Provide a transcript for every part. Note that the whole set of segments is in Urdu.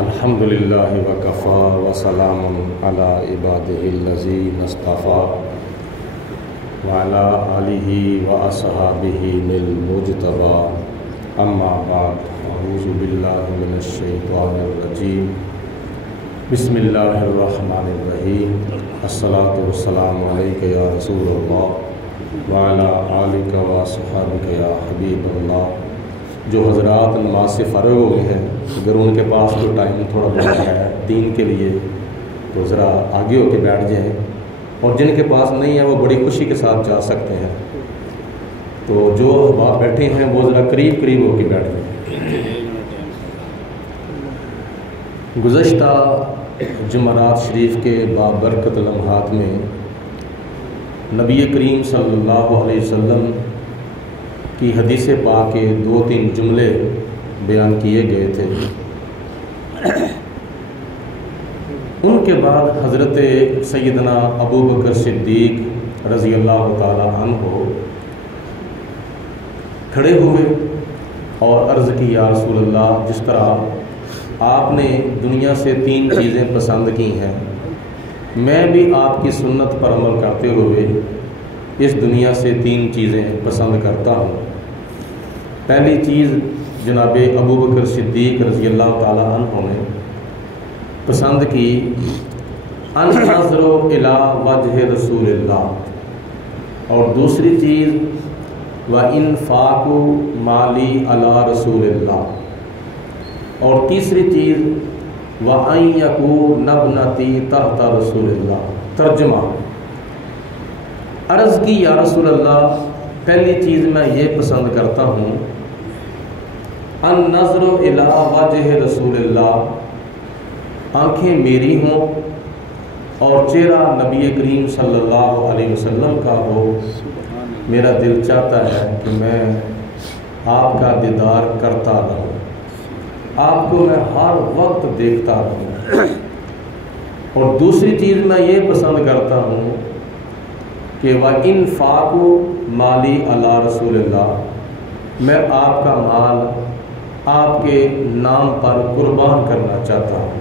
الحمدللہ وکفا وسلام علی عبادہ الذین اصطفیٰ وعلی آلہ واصحابہ المجتبیٰ اما بعد اعوذ باللہ من الشیطان الرجیم بسم اللہ الرحمن الرحیم الصلاۃ والسلام علیک یا رسول اللہ وعلی آلک واصحابک یا حبیب اللہ۔ جو حضرات نماز سے فارغ ہو گئے ہیں، اگر ان کے پاس تو ٹائم تھوڑا بہت ہے دین کے لیے تو ذرا آگے ہو کے بیٹھ جائیں، اور جن کے پاس نہیں ہے وہ بڑی خوشی کے ساتھ جا سکتے ہیں۔ تو جو احباب بیٹھے ہیں وہ ذرا قریب قریب ہو کے بیٹھ جائیں۔ گزشتہ جمعرات شریف کے بابرکت لمحات میں نبی کریم صلی اللہ علیہ وسلم کی حدیث پاک کے 2-3 جملے بیان کیے گئے تھے۔ ان کے بعد حضرت سیدنا ابو بکر صدیق رضی اللہ تعالی عنہ کھڑے ہوئے اور عرض کی یا رسول اللہ، جس طرح آپ نے دنیا سے 3 چیزیں پسند کی ہیں، میں بھی آپ کی سنت پر عمل کرتے ہوئے اس دنیا سے 3 چیزیں پسند کرتا ہوں۔ پہلی چیز جناب ابو بکر صدیق رضی اللہ تعالی عنہ نے پسند کی، النظر الی وجہ رسول اللہ، اور دوسری چیز وانفاق مالی علی رسول اللہ، اور تیسری چیز وان یکون ابنتی تحت رسول اللہ۔ ترجمہ، عرض کی یا رسول اللہ، پہلی چیز میں یہ پسند کرتا ہوں النظر الی وجہ رسول اللہ، آنکھیں میری ہوں اور چہرہ نبی کریم صلی اللہ علیہ وسلم کا ہو۔ میرا دل چاہتا ہے کہ میں آپ کا دیدار کرتا رہوں، آپ کو میں ہر وقت دیکھتا رہوں۔ اور دوسری چیز میں یہ پسند کرتا ہوں کہ وانفاق مالی علی رسول اللہ، میں آپ کا مال آپ کے نام پر قربان کرنا چاہتا ہوں۔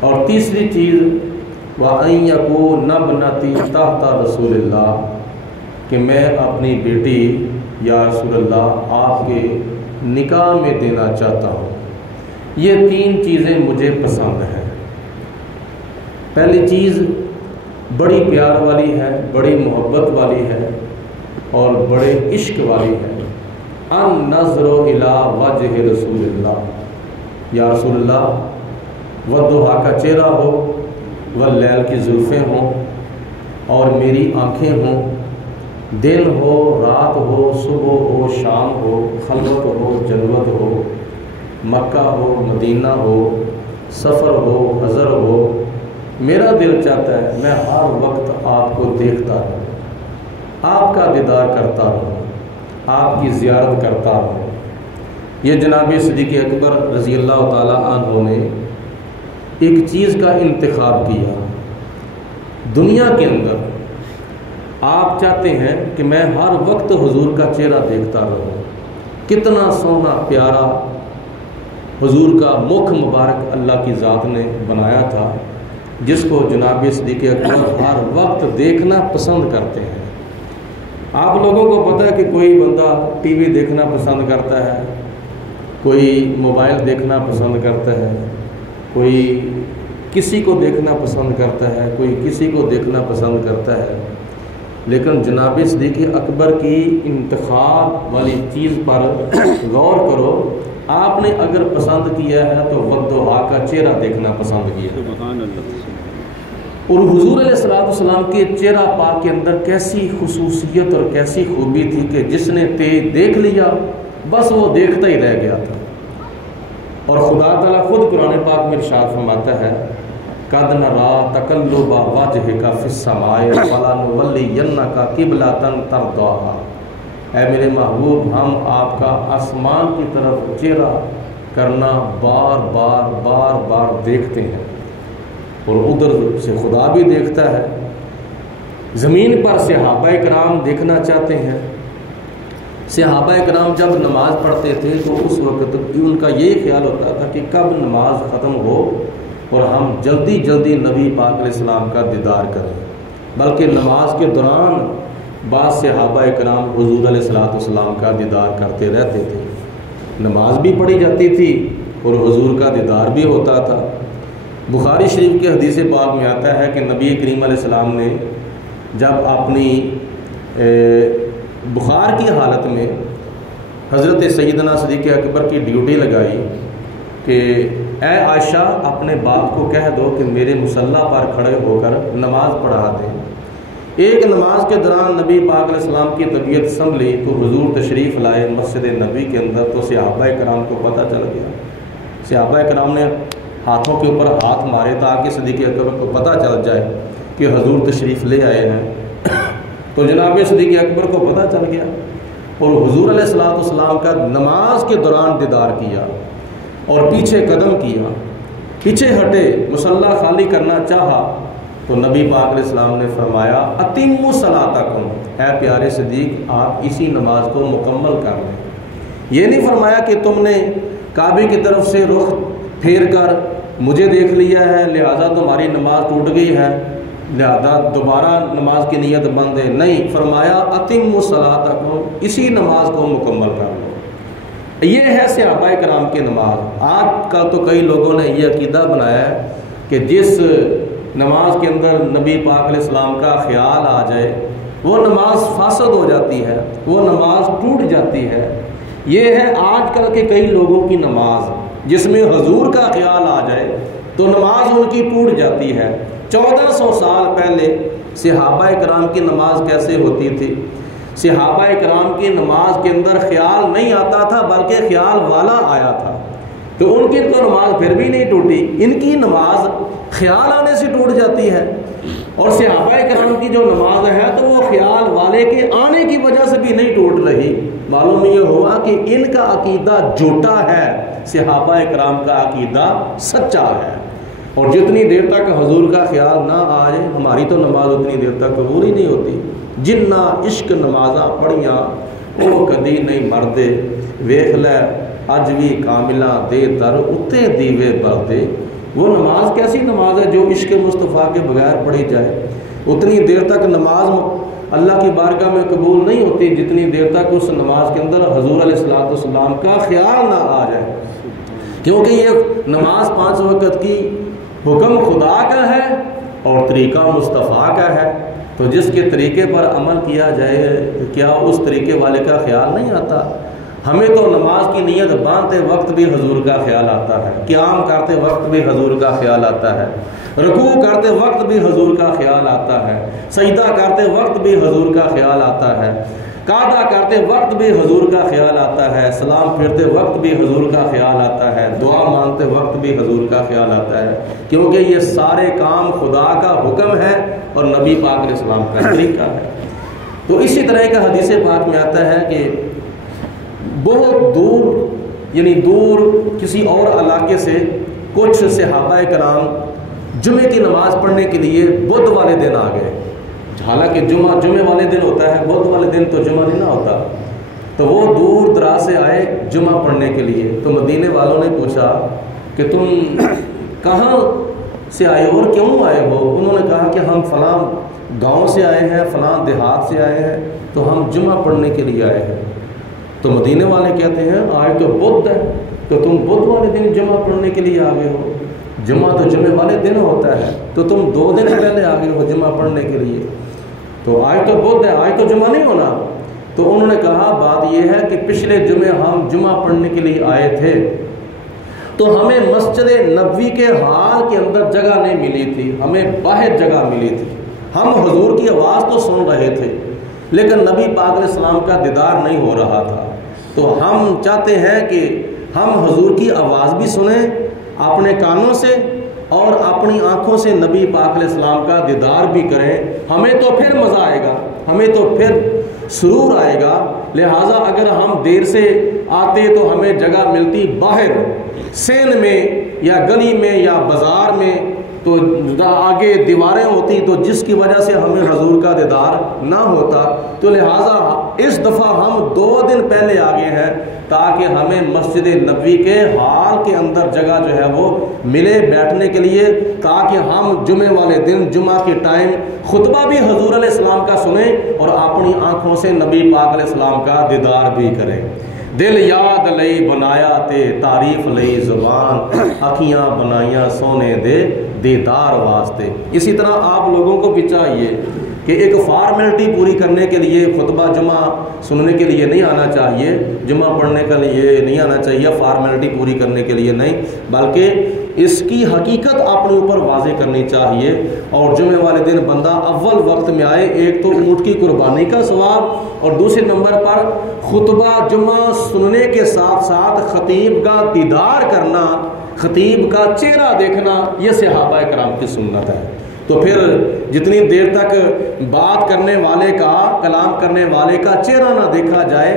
اور تیسری چیز وان یکون ابنتی تحت رسول اللہ، کہ میں اپنی بیٹی یا رسول اللہ آپ کے نکاح میں دینا چاہتا ہوں۔ یہ 3 چیزیں مجھے پسند ہیں۔ پہلی چیز بڑی پیار والی ہے، بڑی محبت والی ہے اور بڑے عشق والی ہے، النظر الی وجہ رسول اللہ۔ یا رسول اللہ، والضحیٰ کا چہرہ ہو، واللیل کی زلفیں ہوں، اور میری آنکھیں ہوں، دن ہو، رات ہو، صبح ہو، شام ہو، خلوت ہو، جلوت ہو، مکہ ہو، مدینہ ہو، سفر ہو، حضر ہو، میرا دل چاہتا ہے میں ہر وقت آپ کو دیکھتا رہوں، آپ کا دیدار کرتا رہوں، آپ کی زیارت کرتا رہوں۔ یہ جناب صدیق اکبر رضی اللہ تعالی عنہ نے ایک چیز کا انتخاب کیا۔ دنیا کے اندر آپ چاہتے ہیں کہ میں ہر وقت حضور کا چہرہ دیکھتا رہوں۔ کتنا سونا پیارا حضور کا مکھ مبارک اللہ کی ذات نے بنایا تھا، جس کو جناب صدیق اکبر ہر وقت دیکھنا پسند کرتے ہیں۔ آپ لوگوں کو پتہ ہے کہ کوئی بندہ ٹی وی دیکھنا پسند کرتا ہے، کوئی موبائل دیکھنا پسند کرتا ہے، کوئی کسی کو دیکھنا پسند کرتا ہے، کوئی کسی کو دیکھنا پسند کرتا ہے، لیکن جناب صدیق اکبر کی انتخاب والی چیز پر غور کرو۔ آپ نے اگر پسند کیا ہے تو والضحیٰ کا چہرہ دیکھنا پسند کیا ہے۔ اور حضور علیہ السلام کے چہرہ پاک کے اندر کیسی خصوصیت اور کیسی خوبی تھی کہ جس نے دیکھ لیا بس وہ دیکھتا ہی رہ گیا تھا۔ اور خدا تعالیٰ خود قرآن پاک میں ارشاد فرماتا ہے قَدْ نَرَىٰ تَقَلُّبَ وَجْهِكَ فِي السَّمَاءِ فَلَنُوَلِّيَنَّكَ قِبْلَةً تَرْضَاهَا۔ اے میرے محبوب، ہم آپ کا آسمان کی طرف چہرہ کرنا بار بار بار بار دیکھتے ہیں، اور ادھر سے خدا بھی دیکھتا ہے۔ زمین پر صحابہ کرام دیکھنا چاہتے ہیں، صحابہ کرام جب نماز پڑھتے تھے تو اس وقت ان کا یہ خیال ہوتا تھا کہ کب نماز ختم ہو اور ہم جلدی جلدی نبی پاک علیہ السلام کا دیدار کریں، بلکہ نماز کے دوران بعض صحابہ کرام حضور علیہ السلام کا دیدار کرتے رہتے تھے، نماز بھی پڑھی جاتی تھی اور حضور کا دیدار بھی ہوتا تھا۔ بخاری شریف کے حدیث پاک میں آتا ہے کہ نبی کریم علیہ السلام نے جب اپنی بخار کی حالت میں حضرت سیدنا صدیق اکبر کی ڈیوٹی لگائی کہ اے عائشہ اپنے باپ کو کہہ دو کہ میرے مصلی پر کھڑے ہو کر نماز پڑھا دیں۔ ایک نماز کے دوران نبی پاک علیہ السلام کی طبیعت سنبھلی تو حضور تشریف لائے مسجد نبی کے اندر، تو صحابہ کرام کو پتہ چل گیا۔ صحابہ کرام نے ہاتھوں کے اوپر ہاتھ مارے تاکہ صدیق اکبر کو پتہ چل جائے کہ حضور تشریف لے آئے ہیں، تو جناب صدیق اکبر کو پتہ چل گیا اور حضور علیہ السلام کا نماز کے دوران دیدار کیا اور پیچھے قدم کیا، پیچھے ہٹے، مصلی خالی کرنا چاہا تو نبی پاک علیہ السلام نے فرمایا اتموا صلاتکم، اے پیارے صدیق آپ اسی نماز کو مکمل کر لیں۔ یہ نہیں فرمایا کہ تم نے کعبے کی طرف سے رخ پھیر کر مجھے دیکھ لیا ہے لہذا تمہاری نماز ٹوٹ گئی ہے لہذا دوبارہ نماز کی نیت بند ہے، نہیں، فرمایا اتموا صلاتکم، اسی نماز کو مکمل کر لو۔ یہ ہے صحابہ کرام کی نماز۔ آج کل تو کئی لوگوں نے یہ عقیدہ بنایا ہے کہ جس نماز کے اندر نبی پاک علیہ السلام کا خیال آ جائے وہ نماز فاسد ہو جاتی ہے، وہ نماز ٹوٹ جاتی ہے۔ یہ ہے آج کل کے کئی لوگوں کی نماز، جس میں حضور کا خیال آ جائے تو نماز ان کی ٹوٹ جاتی ہے۔ 1400 سال پہلے صحابہ کرام کی نماز کیسے ہوتی تھی؟ صحابہ کرام کی نماز کے اندر خیال نہیں آتا تھا بلکہ خیال والا آیا تھا، تو ان کی تو نماز پھر بھی نہیں ٹوٹی، ان کی نماز خیال آنے سے ٹوٹ جاتی ہے، اور صحابہ کرام کی جو نماز ہے تو وہ خیال والے کے آنے کی وجہ سے بھی نہیں ٹوٹ رہی۔ معلوم یہ ہوا کہ ان کا عقیدہ جھوٹا ہے، صحابہ کرام کا عقیدہ سچا ہے، اور جتنی دیر تک حضور کا خیال نہ آئے ہماری تو نماز اتنی دیر تک قبول ہی نہیں ہوتی۔ جنہ عشق نمازاں پڑھیاں وہ کدی نہیں مردے، ویکھ لے اج بھی کاملاں دے در اتے دیوے بردے۔ وہ نماز کیسی نماز ہے جو عشق مصطفیٰ کے بغیر پڑھی جائے؟ اتنی دیر تک نماز اللہ کی بارگاہ میں قبول نہیں ہوتی جتنی دیر تک اس نماز کے اندر حضور علیہ السلام کا خیال نہ آ جائے، کیونکہ یہ نماز 5 وقت کی حکم خدا کا ہے اور طریقہ مصطفیٰ کا ہے، تو جس کے طریقے پر عمل کیا جائے کیا اس طریقے والے کا خیال نہیں آتا؟ ہمیں تو نماز کی نیت باندھتے وقت بھی حضور کا خیال آتا ہے، قیام کرتے وقت بھی حضور کا خیال آتا ہے، رکوع کرتے وقت بھی حضور کا خیال آتا ہے، سجدہ کرتے وقت بھی حضور کا خیال آتا ہے، قعدہ کرتے وقت بھی حضور کا خیال آتا ہے، سلام پھیرتے وقت بھی حضور کا خیال آتا ہے، دعا مانگتے وقت بھی حضور کا خیال آتا ہے، کیونکہ یہ سارے کام خدا کا حکم ہے اور نبی پاک علیہ السلام کا طریقہ ہے۔ تو اسی طرح کا حدیث پاک میں آتا ہے کہ بہت دور یعنی دور کسی اور علاقے سے کچھ صحابہ کرام جمعے کی نماز پڑھنے کے لیے بدھ والے دن آ گئے، حالانکہ جمعے والے دن ہوتا ہے، بدھ والے دن تو جمعہ نہیں نہ ہوتا، تو وہ دور دراز سے آئے جمعہ پڑھنے کے لیے۔ تو مدینے والوں نے پوچھا کہ تم کہاں سے آئے ہو اور کیوں آئے ہو؟ انہوں نے کہا کہ ہم فلاں گاؤں سے آئے ہیں، فلاں دیہات سے آئے ہیں، تو ہم جمعہ پڑھنے کے لیے آئے ہیں۔ تو مدینے والے کہتے ہیں آج تو بدھ ہے، تو تم بدھ والے دن جمعہ پڑھنے کے لیے آ گئے ہو، جمعہ تو جمعے والے دن ہوتا ہے، تو تم 2 دن پہلے آ گئے ہو جمعہ پڑھنے کے لیے، تو آج تو بدھ ہے، آج تو جمعہ نہیں ہونا۔ تو انہوں نے کہا بات یہ ہے کہ پچھلے جمعے ہم جمعہ پڑھنے کے لیے آئے تھے تو ہمیں مسجد نبوی کے ہال کے اندر جگہ نہیں ملی تھی، ہمیں باہر جگہ ملی تھی، ہم حضور کی آواز تو سن رہے تھے لیکن نبی پاک علیہ السلام کا دیدار نہیں ہو رہا تھا، تو ہم چاہتے ہیں کہ ہم حضور کی آواز بھی سنیں اپنے کانوں سے اور اپنی آنکھوں سے نبی پاک علیہ السلام کا دیدار بھی کریں، ہمیں تو پھر مزہ آئے گا، ہمیں تو پھر سرور آئے گا، لہٰذا اگر ہم دیر سے آتے تو ہمیں جگہ ملتی باہر سین میں یا گلی میں یا بازار میں، تو آگے دیواریں ہوتی تو جس کی وجہ سے ہمیں حضور کا دیدار نہ ہوتا، تو لہٰذا اس دفعہ ہم 2 دن پہلے آگے ہیں تاکہ ہمیں مسجد نبوی کے ہال کے اندر جگہ جو ہے وہ ملے بیٹھنے کے لیے، تاکہ ہم جمعے والے دن جمعہ کے ٹائم خطبہ بھی حضور علیہ السلام کا سنیں اور اپنی آنکھوں سے نبی پاک علیہ السلام کا دیدار بھی کریں۔ دل یاد لئی بنایا تے تعریف لئی زبان، اکھیاں بنائیاں سونے دے دیدار واسطے۔ اسی طرح آپ لوگوں کو بھی چاہیے کہ ایک فارمیلٹی پوری کرنے کے لیے خطبہ جمعہ سننے کے لیے نہیں آنا چاہیے، جمعہ پڑھنے کے لیے نہیں آنا چاہیے، فارمیلٹی پوری کرنے کے لیے نہیں، بلکہ اس کی حقیقت اپنے اوپر واضح کرنی چاہیے۔ اور جمعے والے دن بندہ اول وقت میں آئے، ایک تو اونٹ کی قربانی کا ثواب، اور دوسرے نمبر پر خطبہ جمعہ سننے کے ساتھ ساتھ خطیب کا دیدار کرنا، خطیب کا چہرہ دیکھنا، یہ صحابہ کرام کی سنت ہے۔ تو پھر جتنی دیر تک بات کرنے والے کا، کلام کرنے والے کا چہرہ نہ دیکھا جائے،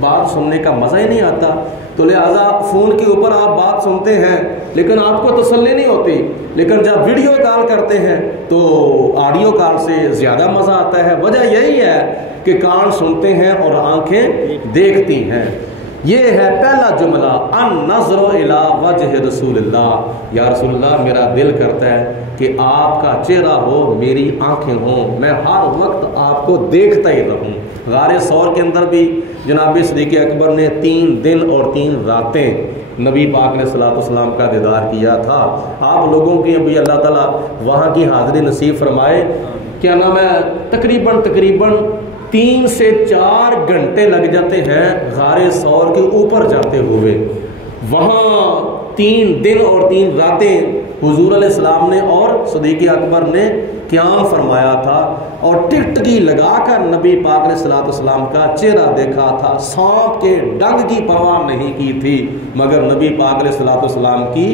بات سننے کا مزہ ہی نہیں آتا۔ تو لہٰذا فون کے اوپر آپ بات سنتے ہیں لیکن آپ کو تسلی نہیں ہوتی، لیکن جب ویڈیو کال کرتے ہیں تو آڈیو کال سے زیادہ مزہ آتا ہے۔ وجہ یہی ہے کہ کان سنتے ہیں اور آنکھیں دیکھتی ہیں۔ یہ ہے پہلا جملہ، النظر الی وجہ رسول اللہ، یا رسول اللہ میرا دل کرتا ہے کہ آپ کا چہرہ ہو، میری آنکھیں ہوں، میں ہر وقت آپ کو دیکھتا ہی رہوں۔ غار ثور کے اندر بھی جناب صدیق اکبر نے 3 دن اور 3 راتیں نبی پاک علیہ الصلوۃ والسلام کا دیدار کیا تھا۔ آپ لوگوں کی ابھی اللہ تعالیٰ وہاں کی حاضری نصیب فرمائے۔ کیا نام ہے، تقریباً 3 سے 4 گھنٹے لگ جاتے ہیں غار ثور کے اوپر جاتے ہوئے۔ وہاں 3 دن اور 3 راتیں حضور علیہ السلام نے اور صدیق اکبر نے قیام فرمایا تھا، اور ٹکٹکی لگا کر نبی پاک علیہ السلام کا چہرہ دیکھا تھا۔ سانپ کے ڈنگ کی پرواہ نہیں کی تھی، مگر نبی پاک علیہ السلام کی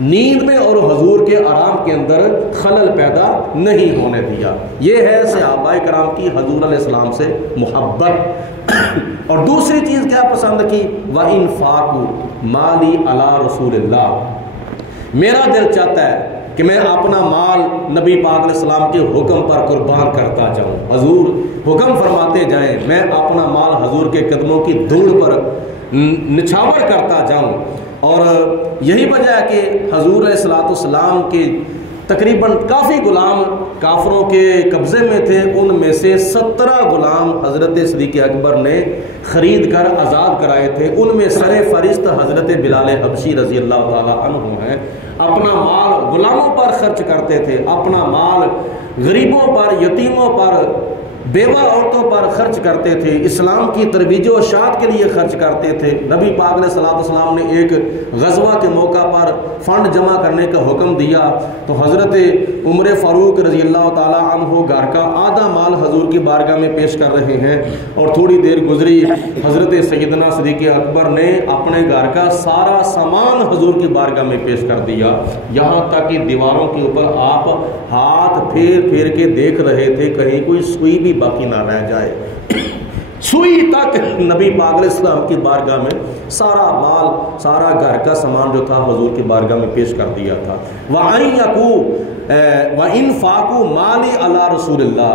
نیند میں اور حضور کے آرام کے اندر خلل پیدا نہیں ہونے دیا۔ یہ ہے صحابہ کرام کی حضور علیہ السلام سے محبت۔ اور دوسری چیز کیا پسند کی، وَإِنفَاقُ مَالِي عَلَىٰ رسول اللہ، میرا دل چاہتا ہے کہ میں اپنا مال نبی پاک علیہ السلام کے حکم پر قربان کرتا جاؤں۔ حضور حکم فرماتے جائیں، میں اپنا مال حضور کے قدموں کی دھول پر نچھاور کرتا جاؤں۔ اور یہی وجہ ہے کہ حضور علیہ السلام کے تقریباً کافی غلام کافروں کے قبضے میں تھے، ان میں سے 17 غلام حضرت صدیق اکبر نے خرید کر آزاد کرائے تھے۔ ان میں سر فہرست حضرت بلال حبشی رضی اللہ تعالی عنہ ہیں۔ اپنا مال غلاموں پر خرچ کرتے تھے، اپنا مال غریبوں پر، یتیموں پر، بیوہ عورتوں پر خرچ کرتے تھے، اسلام کی ترویج و اشاعت کے لیے خرچ کرتے تھے۔ نبی پاک علیہ السلام نے ایک غزوہ کے موقع پر فنڈ جمع کرنے کا حکم دیا تو حضرت عمر فاروق رضی اللہ تعالی عنہ گھر کا آدھا مال حضور کی بارگاہ میں پیش کر رہے ہیں، اور تھوڑی دیر گزری حضرت سیدنا صدیق اکبر نے اپنے گھر کا سارا سامان حضور کی بارگاہ میں پیش کر دیا، یہاں تک کہ دیواروں کے اوپر آپ ہاتھ پھیر پھیر کے دیکھ رہے تھے کہیں کوئی سوئی بھی باقی نہ رہ جائے۔ سوئی تک نبی پاک علیہ السلام کی بارگاہ میں سارا مال، سارا گھر کا سامان جو تھا حضور کی بارگاہ میں پیش کر دیا تھا۔ وَإِنفَاقُ مَالِي عَلَىٰ رسول اللہ،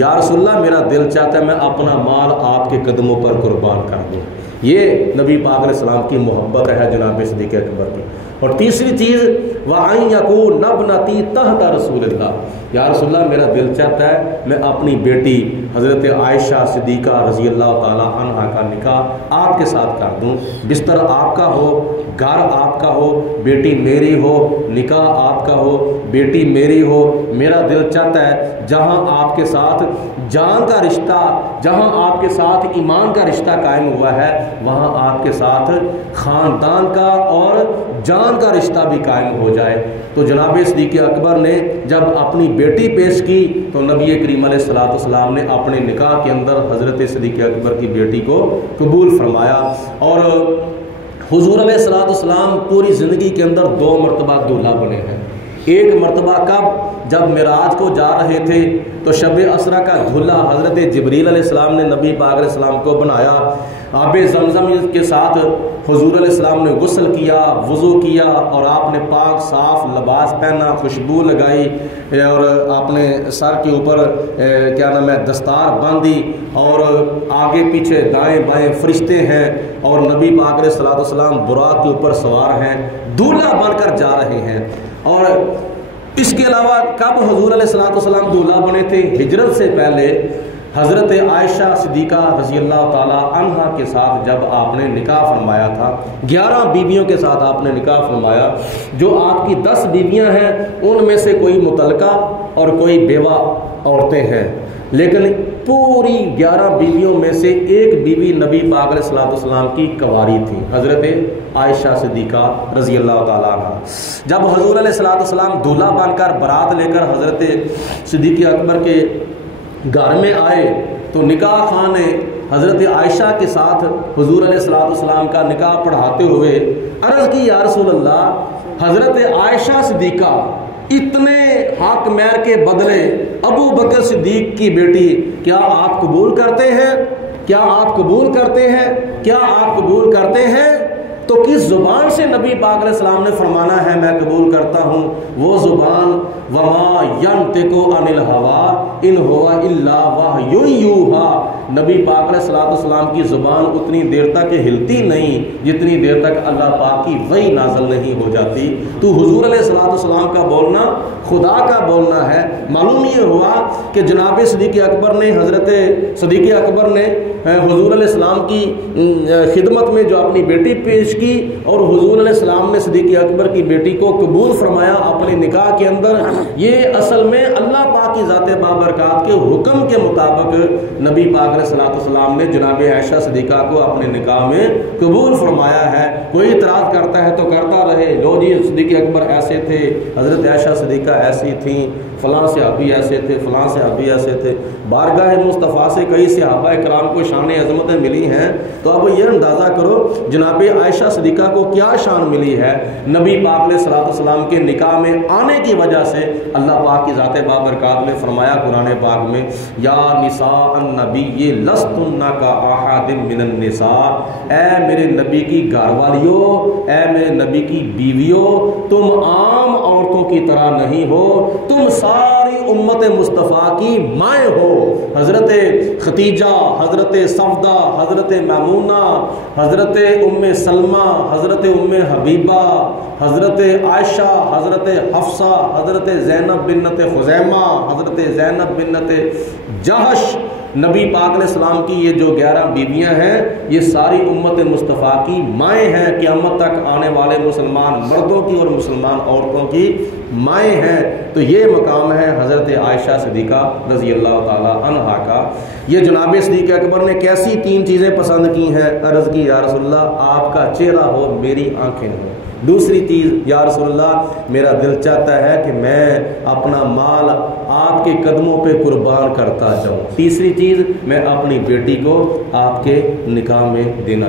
یا رسول اللہ میرا دل چاہتا ہے میں اپنا مال آپ کے قدموں پر قربان کر دوں۔ یہ نبی پاک علیہ السلام کی محبت ہے جناب صدیق اکبر کی۔ اور تیسری چیز، وَأَن يَكُونَ ابْنَتِي تَحْتَ رسول اللہ، یا رسول اللہ میرا دل چاہتا ہے میں اپنی بیٹی حضرت عائشہ صدیقہ رضی اللہ تعالی عنہا کا نکاح آپ کے ساتھ کر دوں، بستر آپ کا ہو، گھر آپ کا ہو، بیٹی میری ہو، نکاح آپ کا ہو، بیٹی میری ہو۔ میرا دل چاہتا ہے جہاں آپ کے ساتھ جان کا رشتہ، جہاں آپ کے ساتھ ایمان کا رشتہ قائم ہوا ہے، وہاں آپ کے ساتھ خاندان کا اور جان کا رشتہ بھی قائم ہو جائے۔ تو جناب صدیق اکبر نے جب اپنی بیٹی پیش کی تو نبی کریم علیہ السلام نے اپنے نکاح کے اندر حضرت صدیق اکبر کی بیٹی کو قبول فرمایا۔ اور حضور علیہ السلام پوری زندگی کے اندر 2 مرتبہ دولہا بنے ہیں۔ ایک مرتبہ کب، جب معراج کو جا رہے تھے تو شب اسرا کا دھلا حضرت جبریل علیہ السلام نے نبی پاک علیہ السلام کو بنایا۔ آب زمزم کے ساتھ حضور علیہ السلام نے غسل کیا، وضو کیا، اور آپ نے پاک صاف لباس پہنا، خوشبو لگائی، اور آپ نے سر کے اوپر کیا نام ہے دستار باندھی، اور آگے پیچھے دائیں بائیں فرشتے ہیں، اور نبی پاک علیہ السلام براق کے اوپر سوار ہیں، دولہا بن کر جا رہے ہیں۔ اور اس کے علاوہ کب حضور علیہ السلام دولہا بنے تھے؟ ہجرت سے پہلے حضرت عائشہ صدیقہ رضی اللہ تعالی عنہا کے ساتھ جب آپ نے نکاح فرمایا تھا، 11 بیویوں کے ساتھ آپ نے نکاح فرمایا۔ جو آپ کی 10 بیویاں ہیں ان میں سے کوئی مطلقہ اور کوئی بیوہ عورتیں ہیں، لیکن پوری 11 بیویوں میں سے ایک بیوی نبی پاک علیہ السلام کی کنواری تھی، حضرت عائشہ صدیقہ رضی اللہ تعالیٰ عنہ۔ جب حضور علیہ السلام دولہا بن کر برات لے کر حضرت صدیق اکبر کے گھر میں آئے تو نکاح خان نے حضرت عائشہ کے ساتھ حضور علیہ السلام کا نکاح پڑھاتے ہوئے عرض کی، یا رسول اللہ، حضرت عائشہ صدیقہ اتنے حق مہر کے بدلے ابو بکر صدیق کی بیٹی کیا آپ قبول کرتے ہیں؟ کیا آپ قبول کرتے ہیں؟ کیا آپ قبول کرتے ہیں؟ تو کس زبان سے نبی پاک علیہ السلام نے فرمانا ہے میں قبول کرتا ہوں؟ وہ زبان وما ینطق عن الہوی ان ہوا الا وحی یوحی۔ نبی پاک علیہ السلام کی زبان اتنی دیر تک ہلتی نہیں جتنی دیر تک اللہ پاک کی وحی نازل نہیں ہو جاتی۔ تو حضور علیہ السلام کا بولنا خدا کا بولنا ہے۔ معلوم یہ ہوا کہ جناب صدیق اکبر نے حضور علیہ السلام کی خدمت میں جو اپنی بیٹی پیش کی، اور حضور علیہ السلام نے صدیق اکبر کی بیٹی کو قبول فرمایا اپنے نکاح کے اندر۔ یہ اصل میں اللہ پاک کی ذات بابرکات کے حکم کے مطابق نبی پاک علیہ السلام نے جناب عائشہ صدیقہ کو اپنے نکاح میں قبول فرمایا ہے۔ کوئی اعتراض کرتا ہے تو کرتا رہے، لو جی صدیق اکبر ایسے تھے، حضرت عائشہ صدیقہ ایسی تھیں، فلاں صحابی ایسے تھے، فلاں صحابی ایسے تھے۔ بارگاہ مصطفیٰ سے کئی صحابہ کرام کو شان عظمتیں ملی ہیں، تو اب یہ اندازہ کرو جناب عائشہ صدیقہ کو کیا شان ملی ہے۔ نبی پاک علیہ السلام کے نکاح میں آنے کی وجہ سے اللہ پاک کی ذات بابرکات نے فرمایا قرآن پاک میں، یا نساء النبی لستن کاحد من النساء، اے میرے نبی کی گھر والیوں، اے میرے نبی کی بیویوں، تم عام عورتوں کی طرح نہیں ہو، تم ساری امت مصطفیٰ کی مائیں ہو۔ حضرت خدیجہ، حضرت صفدہ، حضرت میمونہ، حضرت ام سلمہ، حضرت ام حبیبہ، حضرت عائشہ، حضرت حفصہ، حضرت زینب بنت خزیمہ، حضرت زینب بنت جہش، نبی پاک علیہ السلام کی یہ جو 11 بیویاں ہیں یہ ساری امت مصطفیٰ کی مائیں ہیں، قیامت تک آنے والے مسلمان مردوں کی اور مسلمان عورتوں کی مائیں ہیں۔ تو یہ مقام ہے حضرت عائشہ صدیقہ رضی اللہ تعالی عنہا کا۔ یہ جناب صدیق اکبر نے کیسی 3 چیزیں پسند کی ہیں؟ عرض کی، یا رسول اللہ آپ کا چہرہ ہو، میری آنکھیں ہوں۔ دوسری چیز، یا رسول اللہ میرا دل چاہتا ہے کہ میں اپنا مال آپ کے قدموں پہ قربان کرتا جاؤں۔ تیسری چیز، میں اپنی بیٹی کو آپ کے نکاح میں دینا